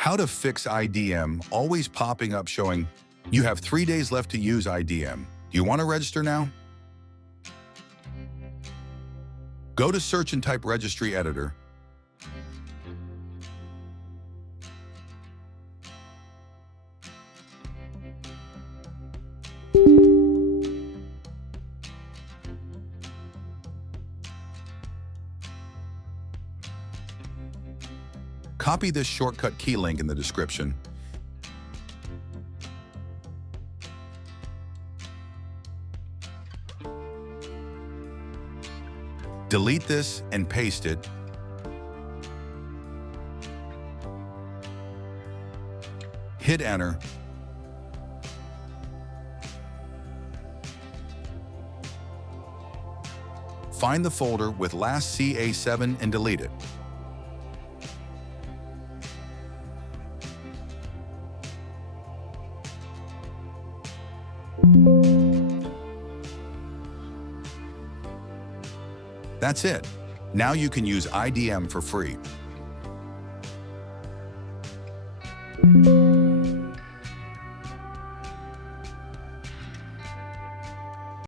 How to fix IDM always popping up showing you have 3 days left to use IDM. Do you want to register now? Go to Search and type Registry Editor. Copy this shortcut key link in the description. Delete this and paste it. Hit enter. Find the folder with last CA7 and delete it. That's it. Now you can use IDM for free.